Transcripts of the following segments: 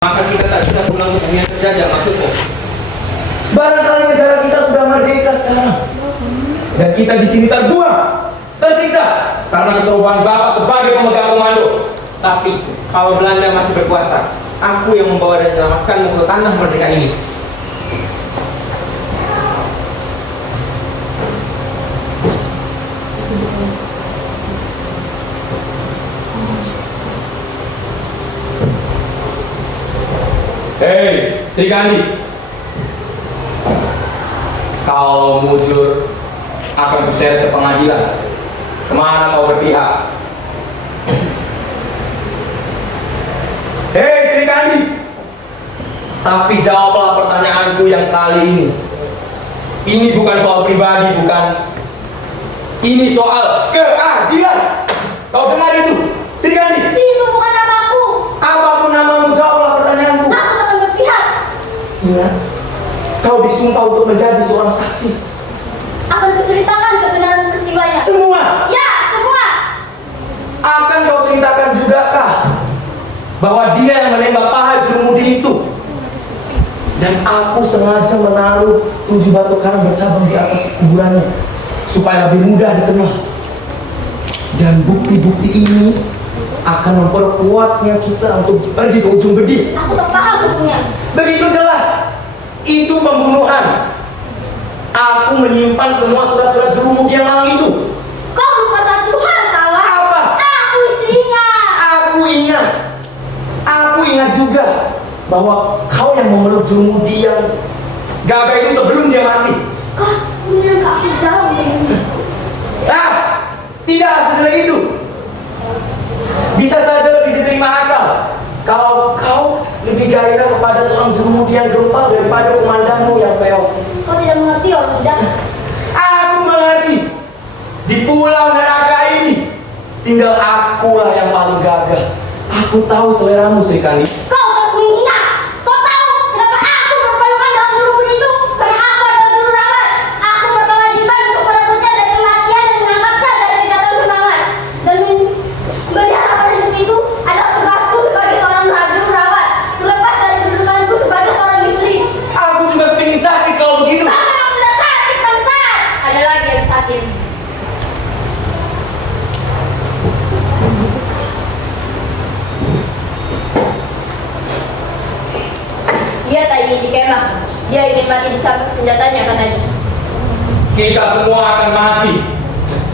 Maka kita tak sudah pulang ke bumi yang terjajah, maksudku. Barangkali negara kita sudah merdeka sekarang, dan kita di sini terbuang, tersiksa karena kecobaan Bapak sebagai pemegang komando. Tapi kalau Belanda masih berkuasa, aku yang membawa dan menyelamatkanmu ke tanah merdeka ini. Hei, Sri Kandi, kalau mujur akan kuseret ke pengadilan. Kemana kau berpihak? Hei, Sri Kandi, tapi jawablah pertanyaanku yang kali ini. Ini bukan soal pribadi, bukan. Ini soal keadilan. Kau dengar itu, Sri Kandi? Itu bukan namaku. Apapun namamu, jawablah pertanyaanku. Aku akan berpihak. Ingat, kau disumpah untuk menjadi seorang saksi. Akan kuceritakan kebenaran peristiwanya. Semua. Ya, semua. Akan kau ceritakan juga kah bahwa dia yang menembak paha jurumudi itu? Dan aku sengaja menaruh 7 batu karang bercabang di atas kuburannya supaya lebih mudah dikenal. Dan bukti-bukti ini akan memperkuatnya kita untuk pergi ke ujung gede. Aku tak paham hukumnya. Begitu jelas, itu pembunuhan. Aku menyimpan semua surat-surat jurumudi yang malang itu. Kau lupa satu hal, kawan. Apa? Aku istrinya. Aku ingat juga bahwa kau yang memeluk jurumudi yang gagah itu sebelum dia mati. Kau menyangka aku jauh dari ini. Tidak sejelek itu. Bisa saja lebih diterima akal kalau kau lebih gairah kepada seorang jurumudi yang gempal daripada komandanmu yang peok. Kau tidak mengerti, orang muda. Aku mengerti. Di pulau neraka ini tinggal akulah yang paling gagah. Aku tahu seleramu, Sri Kandi. Kau terus menghina. Kau tahu kenapa aku berpelukan dalam jurumudi itu? Karena aku adalah juru rawat. Aku berkewajiban untuk merebutnya dari kematian dan mengangkatnya dari kejahatan semangat. Dan melihara pada hidup itu adalah tugasku sebagai seorang juru rawat. Terlepas dari kedudukanku sebagai seorang istri. Aku juga kepingin sakit kalau begitu. Kau memang sudah sakit, bangsat. Ada lagi yang sakit. Dia tak ingin dikemah. Dia ingin mati di samping senjatanya, katanya. Kita semua akan mati.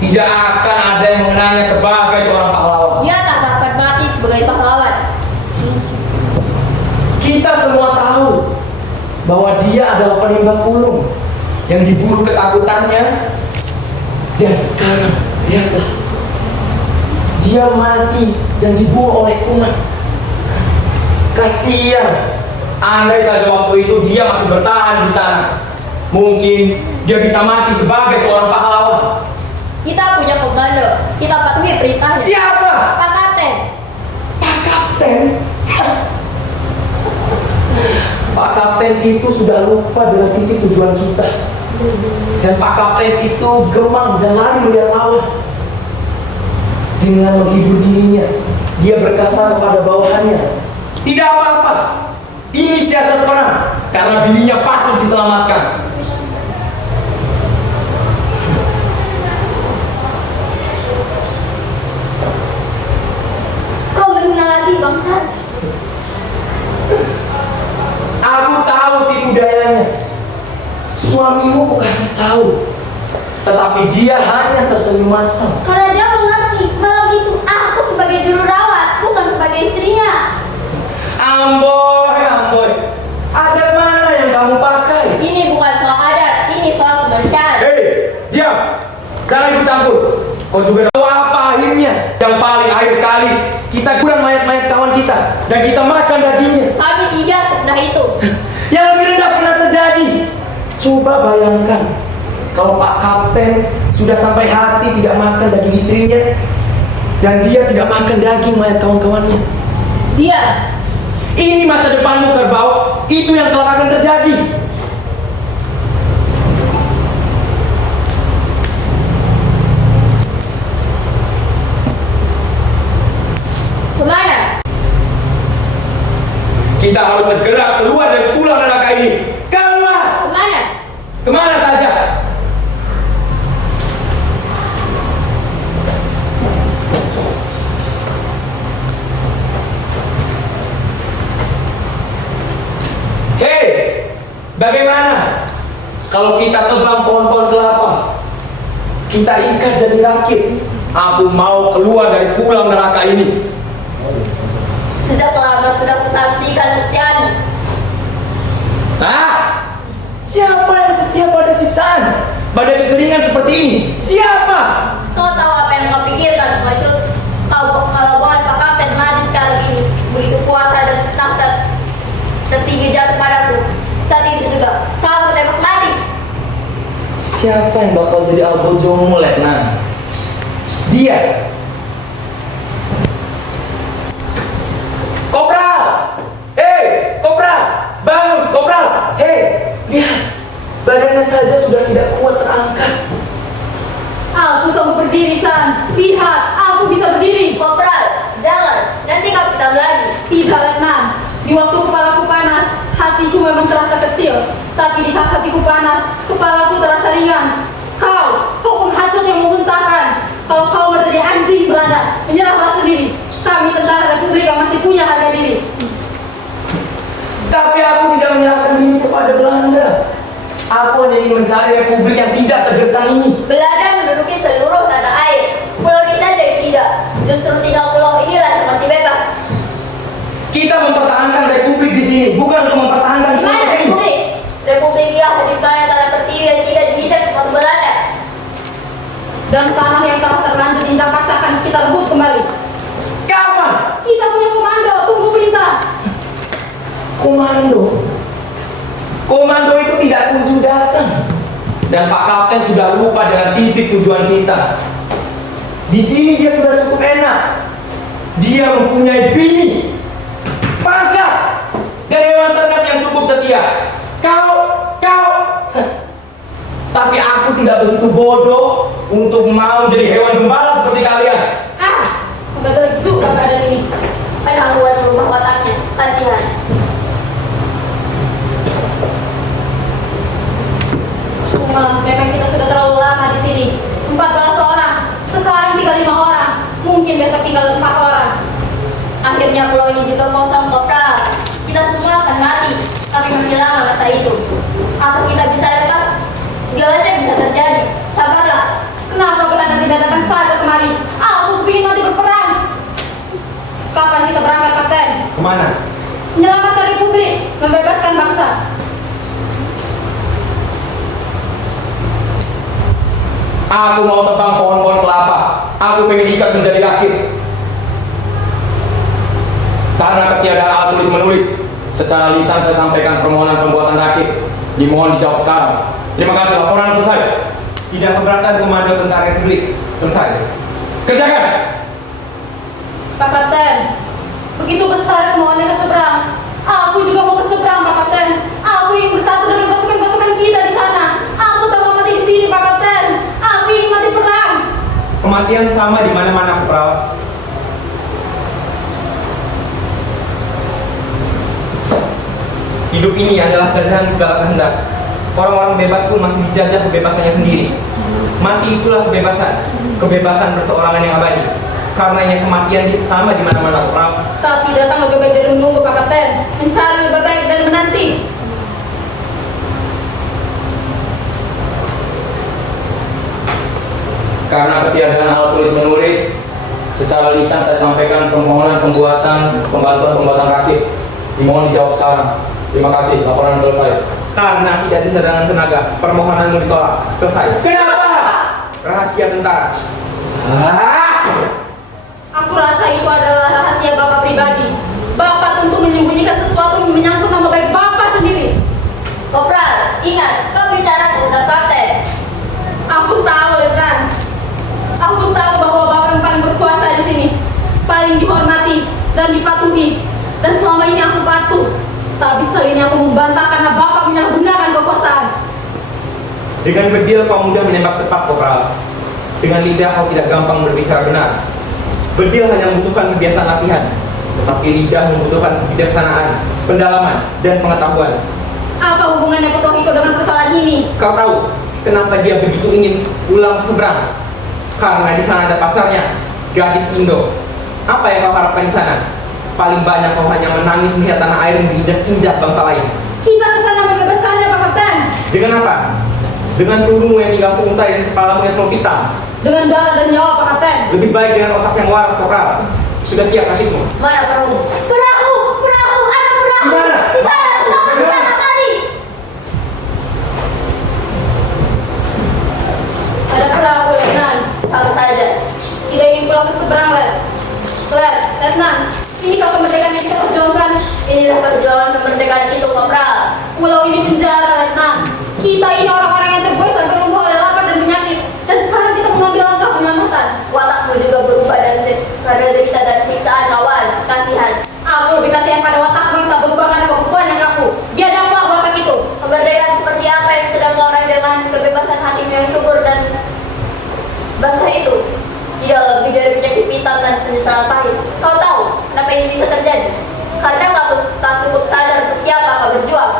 Tidak akan ada yang mengenalnya sebagai seorang pahlawan. Dia tak dapat mati sebagai pahlawan. Kita semua tahu bahwa dia adalah penembak ulung yang diburu ketakutannya. Dan sekarang, lihatlah. Dia mati dan dibunuh oleh kuman. Kasihan. Andai saja waktu itu dia masih bertahan di sana, mungkin dia bisa mati sebagai seorang pahlawan. Kita punya komando. Kita patuhi perintahnya. Siapa? Pak Kapten. Pak Kapten. Pak Kapten itu sudah lupa dengan titik tujuan kita. Dan Pak Kapten itu gemang dan lari melihat lawan. Dengan menghibur dirinya, dia berkata kepada bawahannya, "Tidak apa-apa. Ini siasat perang karena bininya patut diselamatkan." Kau menghina lagi, bangsat. Aku tahu tipu dayanya. Suamimu ku kasih tahu, tetapi dia hanya tersenyum masam. Karena dia mengerti malam itu aku sebagai juru rawat, bukan sebagai istrinya. Amboy, ada mana yang kamu pakai? Ini bukan soal adat, ini soal kemanusiaan. Hei, diam! Jangan ikut campur. Kau juga tahu apa akhirnya? Yang paling akhir sekali, kita kurang mayat-mayat kawan kita dan kita makan dagingnya. Kami tidak semudah itu. Yang lebih rendah pernah terjadi. Coba bayangkan kalau Pak Kapten sudah sampai hati tidak makan daging istrinya dan dia tidak makan daging mayat kawan-kawannya. Dia. Ini masa depanmu, kerbau. Itu yang kelak akan terjadi. Kemana? Kita harus segera keluar dari pulau neraka ini. Keluar! Kemana? Kemana saja? Hei, bagaimana kalau kita tebang pohon-pohon kelapa? Kita ikat jadi rakit. Aku mau keluar dari pulau neraka ini. Sejak lama sudah kusaksikan kesetiaanmu. Siapa yang setia pada siksaan? Pada kekeringan seperti ini? Siapa? Kau tahu apa yang kau pikirkan, Macut? Kalau bukan Pak Kapten mati sekarang ini, begitu kuasa dan tahta tertinggi jatuh padaku. Saat itu juga kau tembak mati. Siapa yang bakal jadi albojomu, Letnan? Dia. Kopral! Hei, Kopral! Bangun, Kopral! Hei, lihat. Badannya saja sudah tidak kuat terangkat. Aku sanggup berdiri, San. Lihat, aku bisa berdiri. Kopral, jangan. Nanti kau hitam lagi. Tidak, Letnan. Di waktu kepalaku panas, hatiku memang terasa kecil. Tapi di saat hatiku panas, kepalaku terasa ringan. Kau penghasut yang memuntahkan. Kalau kau menjadi anjing Belanda, menyerahlah sendiri. Kami tentara Republik yang masih punya harga diri. Tapi aku tidak menyerahkan diri kepada Belanda. Aku hanya ingin mencari republik yang tidak segersang ini. Belanda menduduki seluruh tanah air. Pulau ini saja yang tidak. Justru tinggal pulau inilah yang masih bebas. Kita mempertahankan republik di sini, bukan untuk mempertahankan Di mana pulau ini. Republik? Republik yang hadir pada tanah pertiwi yang tidak diinjak sepatu Belanda. Dan tanah yang telah terlanjur injak paksa akan kita rebut kembali. Kapan? Kita punya komando, tunggu perintah. Komando. Komando itu tidak kunjung datang. Dan Pak Kapten sudah lupa dengan titik tujuan kita. Di sini dia sudah cukup enak. Dia mempunyai bini, pangkat, dan hewan ternak yang cukup setia. Kau. Tapi aku tidak begitu bodoh untuk mau jadi hewan gembala seperti kalian. Gagal juga keadaan ini. Penangguhan merubah wataknya. Kasihan. Memang kita sudah terlalu lama di sini. 14 orang, sekarang tinggal 5 orang. Mungkin besok tinggal 4 orang. Akhirnya pulau ini juga kosong, Kopral. Kita semua akan mati. Tapi masih lama masa itu. Apa kita bisa lepas? Segalanya bisa terjadi. Sabarlah. Kenapa Belanda tidak datang saja kemari? Aku ingin mati berperang. Kapan kita berangkat, Kapten? Kemana? Menyelamatkan Republik, membebaskan bangsa. Aku mau tebang pohon-pohon kelapa. Aku pengen ikat menjadi rakit. Karena ketiadaan alat tulis menulis, secara lisan saya sampaikan permohonan pembuatan rakit. Dimohon dijawab sekarang. Terima kasih, laporan selesai. Tidak keberatan Komando Tentara Republik. Selesai. Kerjakan. Pak Kapten, begitu besar kemauannya ke seberang. Aku juga mau ke seberang, Pak Kapten. Aku ingin bersatu dengan pasukan-pasukan kita di sana. Aku tak mau mati di sini, Pak Kapten. Aku ingin mati perang. Kematian sama di mana-mana, Kopral. Hidup ini adalah ganjaran segala kehendak. Orang-orang bebas pun masih dijajah kebebasannya sendiri. Mati itulah kebebasan, kebebasan perseorangan yang abadi. Karenanya kematian sama di mana-mana, Kopral. Tapi datang lebih baik dari menunggu, Pak Kapten. Mencari lebih baik dari menanti. Karena ketiadaan alat tulis menulis, secara lisan saya sampaikan permohonan pembantuan pembuatan rakit. Dimohon dijawab sekarang. Terima kasih, laporan selesai. Karena tidak disadangkan tenaga, permohonanmu ditolak. Selesai. Kenapa? Rahasia tentara. Aku rasa itu adalah rahasia Bapak pribadi. Bapak tentu menyembunyikan sesuatu yang menyangkut nama baik Bapak sendiri. Kopral, ingat, kau bicara kepada Kapten. Aku tahu, Letnan. Aku tahu bahwa Bapak yang paling berkuasa di sini, paling dihormati dan dipatuhi. Dan selama ini aku patuh. Tapi sekali ini aku membantah karena Bapak menyalahgunakan kekuasaan. Dengan bedil kau mudah menembak tepat, Kopral. Dengan lidah kau tidak gampang berbicara benar. Bedil hanya membutuhkan kebiasaan latihan. Tetapi lidah membutuhkan kebijaksanaan, pendalaman, dan pengetahuan. Apa hubungannya Pekohiko dengan persoalan ini? Kau tahu kenapa dia begitu ingin pulang ke seberang? Karena di sana ada pacarnya, gadis Indo. Apa yang kau harapkan di sana? Paling banyak kau hanya menangis melihat tanah air yang diinjak-injak bangsa lain. Kita ke sana membebaskannya, Pak Kapten. Dengan apa? Dengan pelurumu yang tinggal seuntai dan kepalamu yang selalu hitam. Dengan darah dan nyawa, Pak Kapten. Lebih baik dengan otak yang waras, Kopral. Sudah siap nasibmu? Mana perahu? Perahu, perahu, ada perahu. Mana? Di sana, teman di sana, mari. Ada perahu, Letnan. Sama saja. Kita ingin pulang ke seberang, Letnan. Ini kau kemerdekaan yang kita perjuangkan. Inilah perjuangan kemerdekaan itu, Kopral. Pulau ini penjara, Letnan. Kita ini orang-orang yang terbosan berlumpuh oleh lapar dan penyakit. Dan sekarang kita mengambil langkah penyelamatan. Watakmu juga berubah karena derita dan siksaan, kawan. Kasihan. Aku lebih kasihan pada watakmu yang tak berubah karena kebekuan yang kaku. Biadablah watak itu. Kemerdekaan seperti apa yang sedang kau raih dengan kebebasan hatimu yang subur dan basah itu? Tidak lebih dari penyakit hitam dan penyesalan pahit. Kau tahu kenapa ini bisa terjadi? Karena kau tak cukup sadar untuk siapa kau berjuang.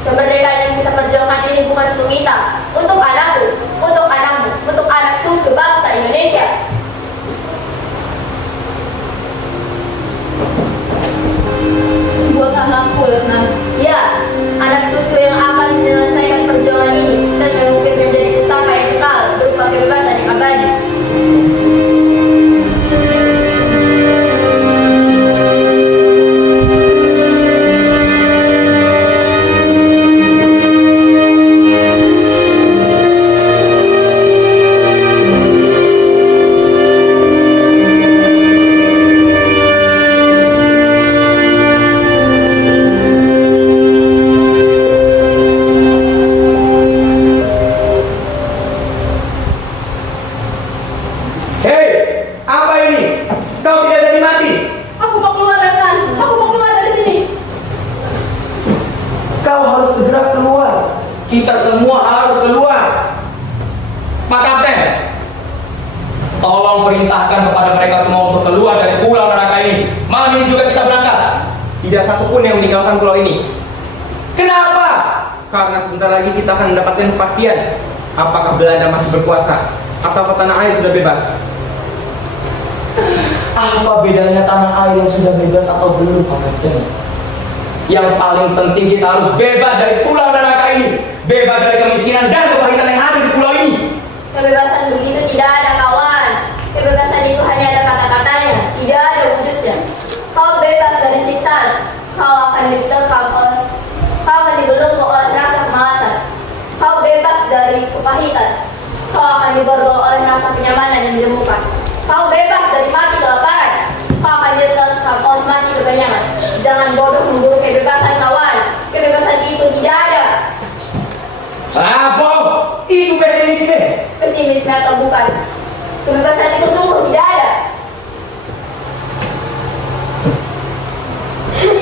Kemerdekaan yang kita perjuangkan ini bukan untuk kita, untuk anakku, untuk anakmu, untuk anak cucu bangsa Indonesia. Buat anakku, Letnan. Ya, anak cucu yang akan menyelesaikan perjuangan ini dan mengukir menjadi pusaka yang kekal berupa kebebasan yang abadi. Kita semua harus keluar. Pak Kapten, tolong perintahkan kepada mereka semua untuk keluar dari pulau neraka ini. Malam ini juga kita berangkat. Tidak satupun yang meninggalkan pulau ini. Kenapa? Karena sebentar lagi kita akan mendapatkan kepastian apakah Belanda masih berkuasa atau tanah air sudah bebas. Apa bedanya tanah air yang sudah bebas atau belum, Pak Kapten? Yang paling penting kita harus bebas dari pulau neraka ini, bebas dari kemiskinan dan kepahitan yang ada di pulau ini. Kebebasan begitu tidak ada, kawan. Kebebasan itu hanya ada kata-katanya, tidak ada wujudnya. Kau bebas dari siksaan, kau akan dibelenggu oleh rasa kemalasan. Kau bebas dari kepahitan, kau akan diborgol oleh rasa kenyamanan yang menjemukan. Kau bebas dari mati kelaparan, kau akan ditetapkan oleh mati kebanyakan. Jangan bodoh memburu kebebasan, kawan. Kebebasan itu tidak ada. Apa? Itu pesimisme. Pesimisme atau bukan, kebebasan itu sungguh tidak ada.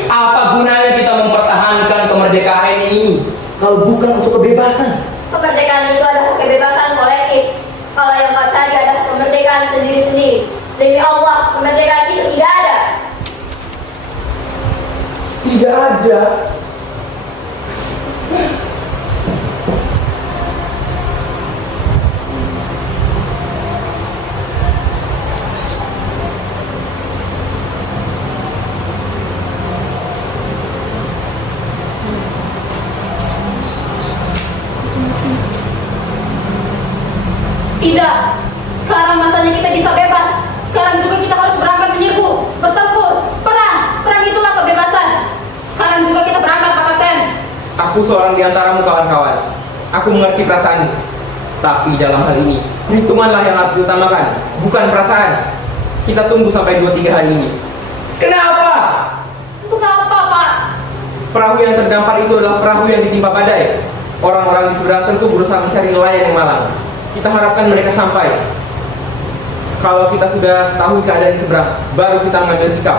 Apa gunanya kita mempertahankan kemerdekaan ini kalau bukan untuk kebebasan? Kemerdekaan itu adalah kebebasan kolektif. Kalau yang kau cari adalah kemerdekaan sendiri-sendiri. Demi Allah, kemerdekaan itu tidak ada. Tidak ada. Tidak. Sekarang masanya kita bisa bebas. Sekarang juga kita harus berangkat menyerbu, bertempur, perang. Perang itulah kebebasan. Sekarang juga kita berangkat, Pak Kapten. Aku seorang di antaramu, kawan-kawan. Aku mengerti perasaanmu. Tapi dalam hal ini, perhitunganlah yang harus diutamakan, bukan perasaan. Kita tunggu sampai 2-3 hari ini. Kenapa? Untuk apa, Pak? Perahu yang terdampar itu adalah perahu yang ditimpa badai. Orang-orang di seberang tentu berusaha mencari nelayan yang malang. Kita harapkan mereka sampai. Kalau kita sudah tahu keadaan di seberang, baru kita mengambil sikap.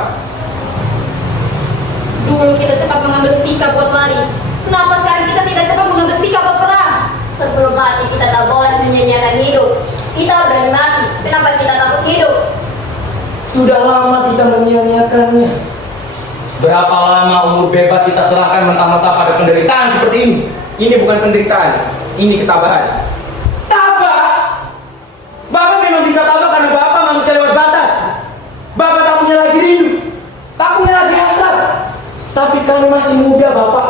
Dulu kita cepat mengambil sikap buat lari. Kenapa sekarang kita tidak cepat mengambil sikap buat perang? Sebelum mati kita tak boleh menyanyiakan hidup. Kita berani mati, kenapa kita takut hidup? Sudah lama kita menyia-nyiakannya. Berapa lama umur bebas kita serahkan mentah-mentah pada penderitaan seperti ini? Ini bukan penderitaan, ini ketabahan. Tabah? Bapak memang bisa tabah karena Bapak manusia lewat batas. Bapak tak punya lagi rindu, tak punya lagi hasrat. Tapi kami masih muda, Bapak.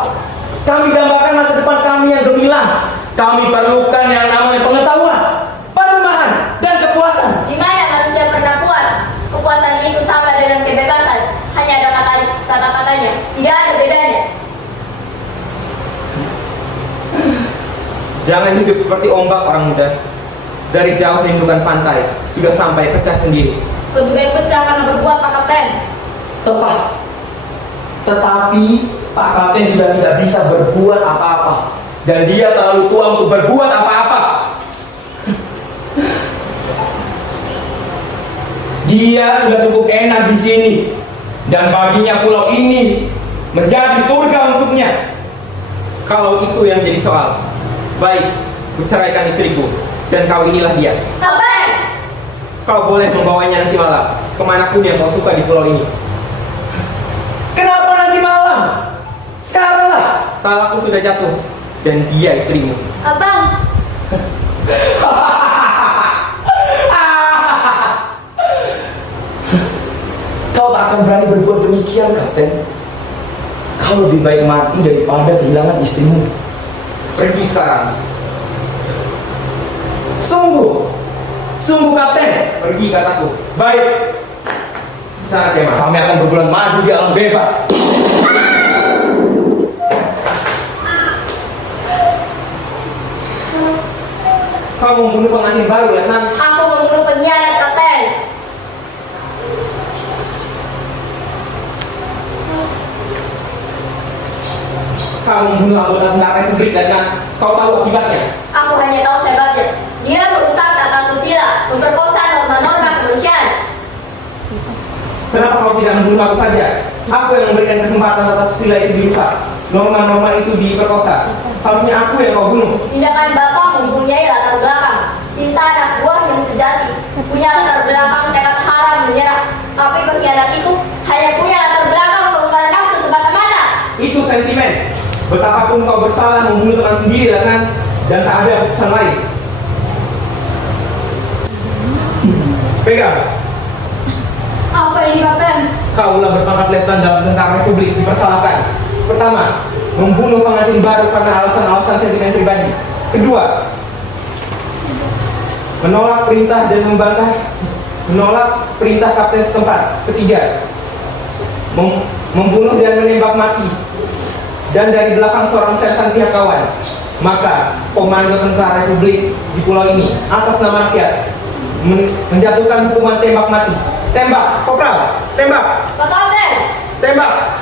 Kami dambakan masa depan kami yang gemilang. Kami perlukan yang namanya pengetahuan, perubahan, dan kepuasan. Di mana manusia pernah puas? Kepuasan itu sama dengan kebebasan. Hanya ada kata-katanya, tidak ada bedanya. Jangan hidup seperti ombak orang muda. Dari jauh rindukan pantai, sudah sampai pecah sendiri. Lebih pecah karena berbuat, Pak Kapten. Tepat. Tetapi Pak Kapten sudah tidak bisa berbuat apa-apa. Dan dia terlalu tua untuk berbuat apa-apa. Dia sudah cukup enak di sini. Dan baginya pulau ini menjadi surga untuknya. Kalau itu yang jadi soal, baik, kuceraikan istriku dan kawinilah dia. Kapten! Kau boleh membawanya nanti malam kemanapun yang kau suka di pulau ini. Kenapa nanti malam? Sekarang lah. Talakku sudah jatuh dan dia istrimu. Abang, Kau tak akan berani berbuat demikian, Kapten. Kau lebih baik mati daripada kehilangan istrimu. Pergi sekarang, Sungguh, sungguh, Kapten. pergi kataku. Baik, Sana Kemah. kami akan berbulan madu di alam bebas. Kau membunuh pengantin baru, Letnan. aku membunuh pengkhianat, Kapten. Kau membunuh anggota tentara Republik, Letnan. Kau tahu akibatnya. Aku hanya tahu sebabnya. Dia merusak tata susila, memperkosa norma-norma kemanusiaan. Kenapa kau tidak membunuh aku saja? Aku yang memberikan kesempatan atas susila itu dirusak. Norma-norma itu diperkosa. Harusnya aku yang kau bunuh. Tindakan Bapak mempunyai latar belakang. Cinta anak buah yang sejati. Punya latar belakang tekad haram menyerah. Tapi pengkhianat itu hanya punya latar belakang pengorbanan nafsu semata-mata. Itu sentimen. Betapapun kau bersalah membunuh teman sendiri, Letnan, dan tak ada keputusan lain. Pegang. Apa ini, Kapten? Kaulah berpangkat letnan dalam tentara Republik dipersalahkan. Pertama, membunuh pengantin baru karena alasan-alasan sentimen pribadi. Kedua, menolak perintah dan menolak perintah kapten setempat. Ketiga, membunuh dan menembak mati dan dari belakang seorang sersan pihak kawan. Maka komando tentara Republik di pulau ini atas nama rakyat menjatuhkan hukuman tembak mati. Tembak, kopral, tembak, Pak Kapten, tembak.